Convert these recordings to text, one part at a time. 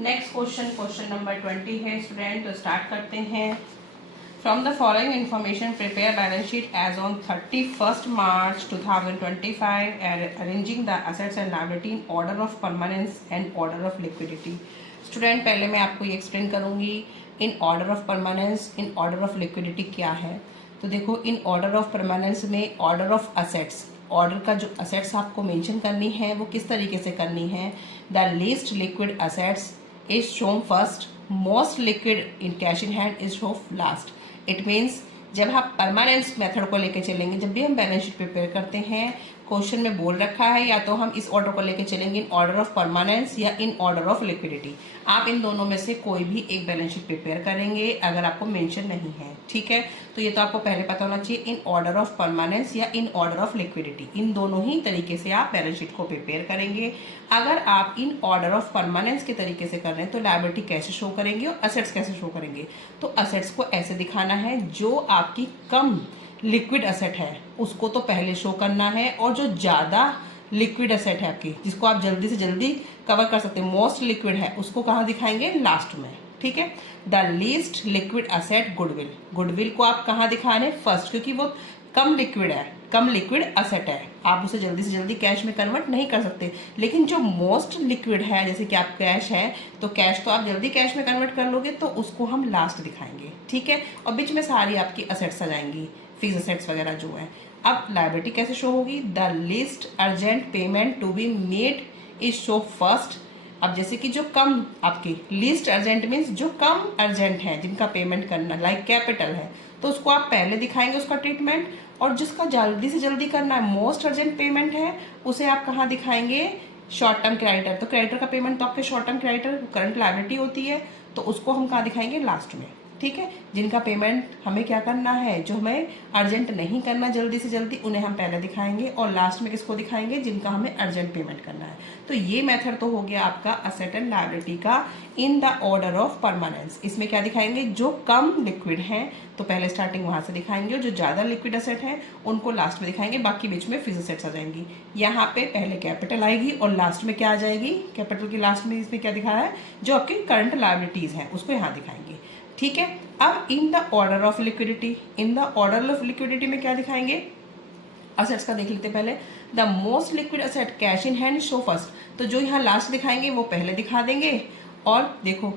Next question number 20 है student. तो start करते हैं। From the following information prepare balance sheet as on 31st March 2025 and arranging the assets and liability in order of permanence and order of liquidity। Student पहले मैं आपको ये explain करूँगी in order of permanence in order of liquidity क्या है। तो देखो, in order of permanence में ऑर्डर ऑफ असेट्स, ऑर्डर का जो असेट्स आपको मेंशन करनी है वो किस तरीके से करनी है। The least liquid assets is shown first, most liquid in cash in hand is shown last. It means जब आप परमानेंस मेथड को लेकर चलेंगे, जब भी हम बैलेंस शीट प्रिपेयर करते हैं, क्वेश्चन में बोल रखा है या तो हम इस ऑर्डर को लेकर चलेंगे इन ऑर्डर ऑफ परमानेंस या इन ऑर्डर ऑफ लिक्विडिटी। आप इन दोनों में से कोई भी एक बैलेंस शीट प्रिपेयर करेंगे अगर आपको मेंशन नहीं है, ठीक है। तो ये तो आपको पहले पता होना चाहिए, इन ऑर्डर ऑफ परमानेंस या इन ऑर्डर ऑफ लिक्विडिटी, इन दोनों ही तरीके से आप बैलेंस शीट को प्रिपेयर करेंगे। अगर आप इन ऑर्डर ऑफ परमानेंस के तरीके से कर रहे हैं तो लायबिलिटी कैसे शो करेंगे और असेट्स कैसे शो करेंगे। तो असेट्स को ऐसे दिखाना है, जो आपकी कम लिक्विड असेट है उसको तो पहले शो करना है, और जो ज़्यादा लिक्विड असेट है आपकी, जिसको आप जल्दी से जल्दी कवर कर सकते हैं, मोस्ट लिक्विड है, उसको कहाँ दिखाएंगे, लास्ट में, ठीक है। The least liquid asset goodwill, goodwill को आप कहाँ दिखा रहे हैं, फर्स्ट, क्योंकि वो कम लिक्विड है, कम लिक्विड असेट है, आप उसे जल्दी से जल्दी कैश में कन्वर्ट नहीं कर सकते। लेकिन जो मोस्ट लिक्विड है, जैसे कि आप कैश है, तो कैश तो आप जल्दी कैश में कन्वर्ट कर लोगे, तो उसको हम लास्ट दिखाएंगे, ठीक है। और बीच में सारी आपकी असेट्स आ जाएंगी, फिक्स असेट्स वगैरह जो है। अब लायबिलिटी कैसे शो होगी, the least urgent payment to be made is show first. अब जैसे कि जो कम आपकी लीस्ट अर्जेंट मीन्स जो कम अर्जेंट है, जिनका पेमेंट करना लाइक कैपिटल है, तो उसको आप पहले दिखाएंगे उसका ट्रीटमेंट। और जिसका जल्दी से जल्दी करना है, मोस्ट अर्जेंट पेमेंट है, उसे आप कहाँ दिखाएंगे, शॉर्ट टर्म क्रेडिटर। तो क्रेडिटर का पेमेंट तो आपके short term creditor current liability होती है, तो उसको हम कहाँ दिखाएंगे, लास्ट में, ठीक है। जिनका पेमेंट हमें क्या करना है, जो हमें अर्जेंट नहीं करना जल्दी से जल्दी, उन्हें हम पहले दिखाएंगे, और लास्ट में किसको दिखाएंगे, जिनका हमें अर्जेंट पेमेंट करना है। तो ये मेथड तो हो गया आपका असेट एंड लायबिलिटी का in the order of permanence. इसमें क्या दिखाएंगे, जो कम लिक्विड है तो पहले स्टार्टिंग वहां से दिखाएंगे, और जो ज़्यादा लिक्विड असेट है उनको लास्ट में दिखाएंगे, बाकी बीच में फिक्स असेट्स आ जाएंगी। यहाँ पे पहले कैपिटल आएगी और लास्ट में क्या आ जाएगी, कैपिटल की लास्ट में इसमें क्या दिखा है, जो आपकी करंट लायबिलिटीज हैं उसको यहाँ दिखाएंगे, ठीक है। अब in the order of liquidity, in the order of liquidity में क्या दिखाएंगे, असेट्स का देख लेते पहले। The most liquid asset cash in hand show first, तो जो यहाँ लास्ट दिखाएंगे वो पहले दिखा देंगे, और देखो,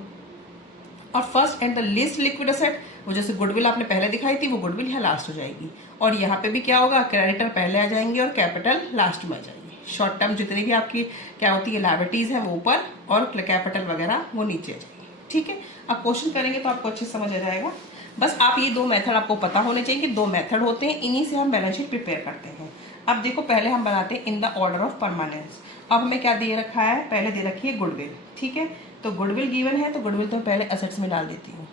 और first and the least liquid asset, वो जैसे गुडविल आपने पहले दिखाई थी, वो गुडविल यहाँ लास्ट हो जाएगी। और यहाँ पे भी क्या होगा, क्रेडिटर पहले आ जाएंगे और कैपिटल लास्ट में आ जाएगी। शॉर्ट टर्म जितनी भी आपकी क्या होती है लायबिलिटीज है वो ऊपर, और कैपिटल वगैरह वो नीचे आ जाएगी, ठीक है। अब क्वेश्चन करेंगे तो आपको अच्छे समझ आ जाएगा। बस आप ये दो मेथड आपको पता होने चाहिए कि दो मेथड होते हैं, इन्हीं से हम बैलेंस शीट प्रिपेयर करते हैं। अब देखो, पहले हम बनाते हैं in the order of permanence. अब हमें क्या दे रखा है, पहले दे रखी है गुडविल, ठीक है। तो गुडविल गिवन है, तो गुडविल तो पहले असेट्स में डाल देती हूँ,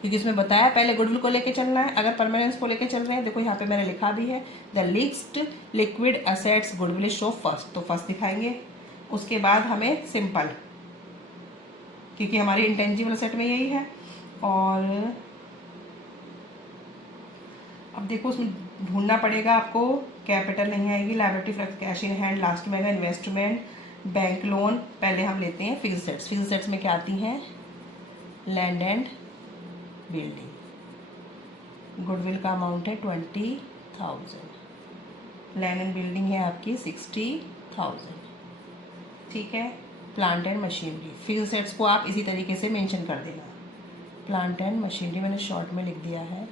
क्योंकि इसमें बताया पहले गुडविल को लेके चलना है। अगर परमानेंस को लेके चल रहे हैं, देखो यहाँ पे मैंने लिखा भी है, the least liquid assets goodwill is show first, तो फर्स्ट दिखाएंगे। उसके बाद हमें सिंपल, क्योंकि हमारी इंटेंजिबल असेट में यही है। और अब देखो, उसमें ढूंढना पड़ेगा आपको, कैपिटल नहीं आएगी, liability flux cash in hand last में आएगा, इन्वेस्टमेंट, बैंक लोन। पहले हम लेते हैं फिक्स असेट्स। फिक्स असेट्स में क्या आती हैं, लैंड एंड बिल्डिंग, गुडविल का अमाउंट है 20,000, लैंड एंड बिल्डिंग है आपकी 60,000, ठीक है। Plant and machinery, fix assets को आप इसी तरीके से मेंशन कर देना। प्लांट एंड मशीनरी मैंने शॉर्ट में लिख दिया है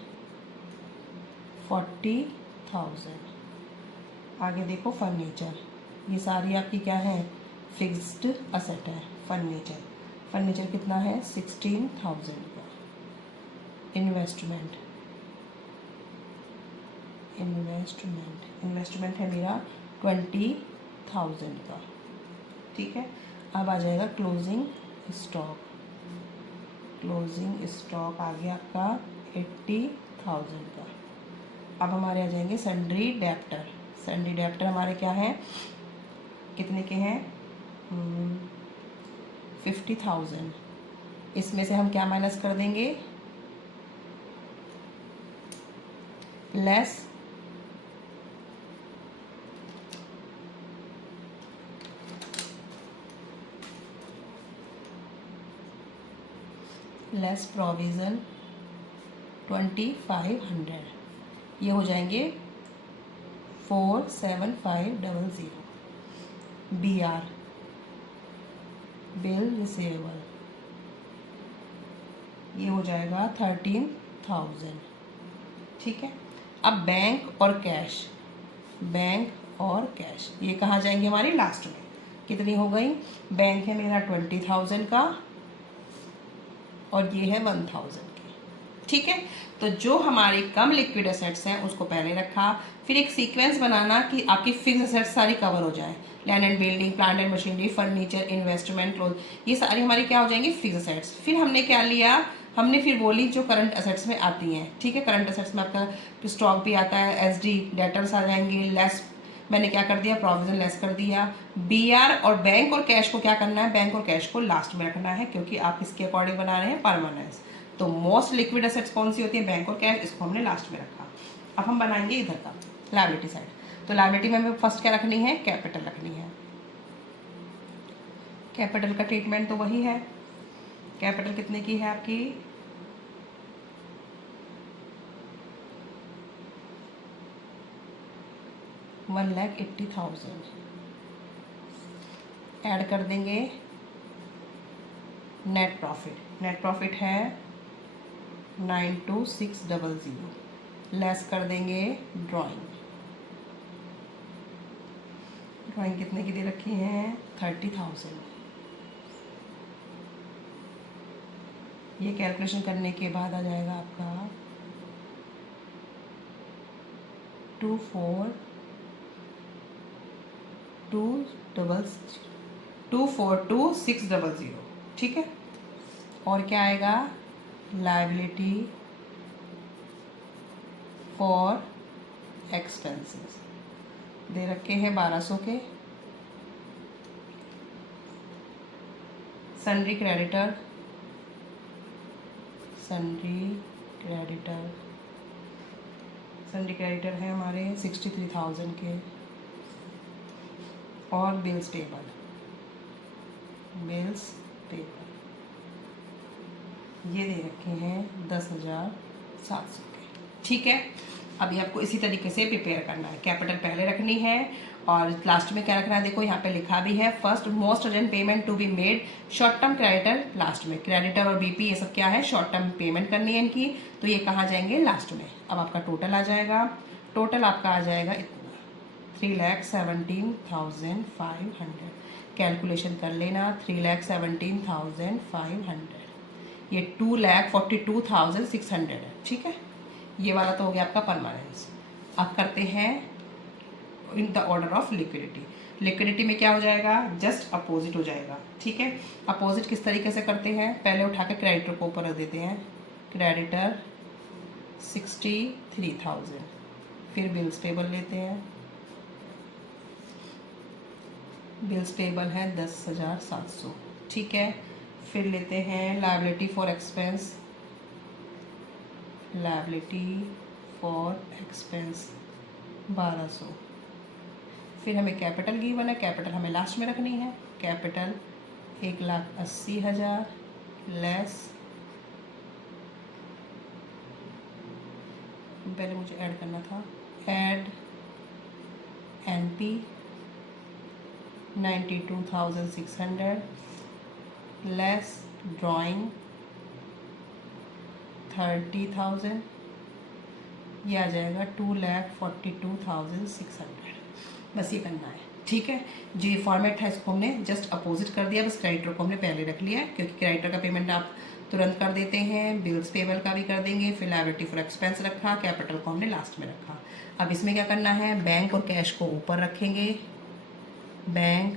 40,000। आगे देखो फर्नीचर, ये सारी आपकी क्या है, फिक्स्ड असेट है। फर्नीचर, फर्नीचर कितना है, 16,000 का। इन्वेस्टमेंट, इन्वेस्टमेंट, इन्वेस्टमेंट है मेरा 20,000 का, ठीक है। अब आ जाएगा क्लोजिंग स्टॉक, क्लोजिंग स्टॉक आ गया आपका 80,000 का। अब हमारे आ जाएंगे सन्ड्री डेप्टर, सन्ड्री डेप्टर हमारे क्या हैं, कितने के हैं, 50,000। इसमें से हम क्या माइनस कर देंगे, लेस लेस प्रोविज़न 2500, ये हो जाएंगे 47500। BR बिल रिसीवेबल, ये हो जाएगा 13,000। ठीक है। अब बैंक और कैश, बैंक और कैश ये कहाँ जाएंगे हमारी लास्ट में। कितनी हो गई? बैंक है मेरा 20,000 का और ये है 1,000 की। ठीक है। तो जो हमारी कम लिक्विड एसेट्स हैं उसको पहले रखा, फिर एक सीक्वेंस बनाना कि आपकी फिक्स एसेट्स सारी कवर हो जाए। Land and building, plant and machinery, furniture, investment, cloth, ये सारी हमारी क्या हो जाएंगी? Fix assets. फिर हमने क्या लिया? हमने फिर बोली जो करंट एसेट्स में आती हैं। ठीक है। करंट एसेट्स में आपका स्टॉक भी आता है, SD डेटर्स आ जाएंगे, लेस मैंने क्या कर दिया? प्रोविजन लेस कर दिया। BR और बैंक और कैश को क्या करना है? बैंक और कैश को लास्ट में रखना है, क्योंकि आप इसके अकॉर्डिंग बना रहे हैं परमानेंस। तो मोस्ट लिक्विड एसेट्स कौन सी होती है? बैंक और कैश, इसको हमने लास्ट में रखा। अब हम बनाएंगे इधर का लायबिलिटी साइड। तो लायबिलिटी में हमें फर्स्ट क्या रखनी है? कैपिटल रखनी है। कैपिटल का ट्रीटमेंट तो वही है। कैपिटल कितने की है आपकी? 1,80,000। ऐड कर देंगे नेट प्रॉफिट। नेट प्रॉफिट है 92,600। लेस कर देंगे ड्राइंग। ड्राइंग कितने की दे रखी है? 30,000। ये कैलकुलेशन करने के बाद आ जाएगा आपका 242,600। ठीक है। और क्या आएगा? लायबिलिटी फॉर एक्सपेंसेस दे रखे हैं 1200 के। सन्ड्री क्रेडिटर, सन्ड्री क्रेडिटर है हमारे 63,000 के। और बिल्स पेबल ये दे रखे हैं 10,700 के। ठीक है। अभी आपको इसी तरीके से प्रिपेयर करना है। कैपिटल पहले रखनी है और लास्ट में क्या रखना है? देखो यहाँ पे लिखा भी है, first most urgent payment to be made, short term creditor last में। क्रेडिटर और BP ये सब क्या है? शॉर्ट टर्म पेमेंट करनी है इनकी, तो ये कहाँ जाएंगे? लास्ट में। अब आपका टोटल आ जाएगा, टोटल आपका आ जाएगा इतना 3,17,500। कैलकुलेशन कर लेना, 3,17,500, ये 2,42,600 है। ठीक है। ये वाला तो हो गया आपका परमानेंस। अब करते हैं in the order of liquidity. Liquidity में क्या हो जाएगा? जस्ट अपोजिट हो जाएगा। ठीक है। अपोजिट किस तरीके से करते हैं? पहले उठा के क्रेडिटर को ऊपर रख देते हैं। क्रेडिटर 63,000। फिर बिल्स पेबल लेते हैं। बिल्स पेबल है 10,700। ठीक है। फिर लेते हैं लायबिलिटी फॉर एक्सपेंस, 1200। फिर हमें कैपिटल गिवन है, कैपिटल हमें लास्ट में रखनी है। कैपिटल 1,80,000 लेस, पहले मुझे ऐड करना था, ऐड NP 92,600 लेस ड्राइंग 30,000, ये आ जाएगा 2,42,600। बस ये करना है। ठीक है। जो ये फॉर्मेट है इसको हमने जस्ट अपोजिट कर दिया, बस क्रेडिटर को हमने पहले रख लिया है, क्योंकि क्रेडिटर का पेमेंट आप तुरंत कर देते हैं, बिल्स पेबल का भी कर देंगे, फिर लायबिलिटी फॉर एक्सपेंस रखा, कैपिटल को हमने लास्ट में रखा। अब इसमें क्या करना है? बैंक और कैश को ऊपर रखेंगे। बैंक,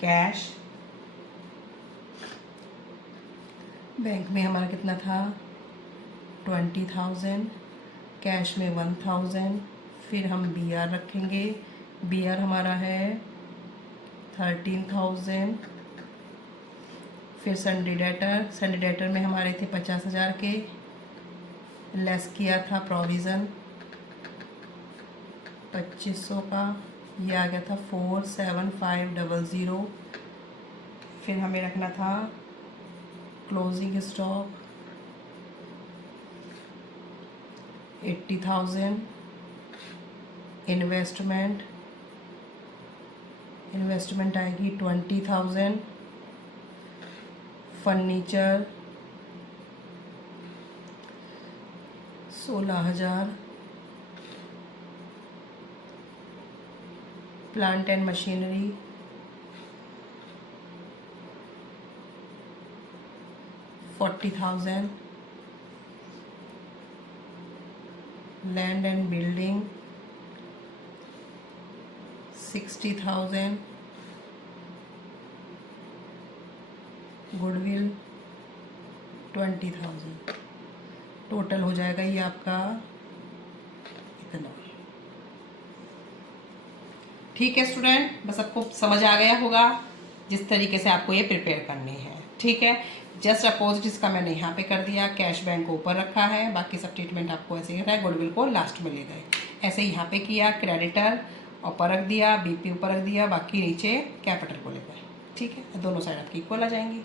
कैश, बैंक में हमारा कितना था? 20,000, कैश में 1,000। फिर हम BR रखेंगे। BR हमारा है 13,000। फिर सन्ड्री डेटर में हमारे थे 50,000 के, लेस किया था प्रोविज़न 2,500 का, ये आ गया था 4,7500। फिर हमें रखना था क्लोजिंग स्टॉक 80,000, इन्वेस्टमेंट आएगी 20,000, furniture 16,000, plant and machinery 40,000, land and building 60,000, goodwill 20,000। Total हो जाएगा ये आपका इतना। ठीक है स्टूडेंट, बस आपको समझ आ गया होगा जिस तरीके से आपको ये प्रिपेयर करनी है। ठीक है, जस्ट अपोजिट इसका मैंने यहाँ पे कर दिया, कैश बैंक को ऊपर रखा है, बाकी सब ट्रीटमेंट आपको ऐसे ही रहा है, गुडविल को लास्ट में ले गए। ऐसे यहाँ पे किया, क्रेडिटर ऊपर रख दिया, बीपी ऊपर रख दिया, बाकी नीचे कैपिटल को ले गए। ठीक है, दोनों साइड आपकी इक्वल आ जाएंगी।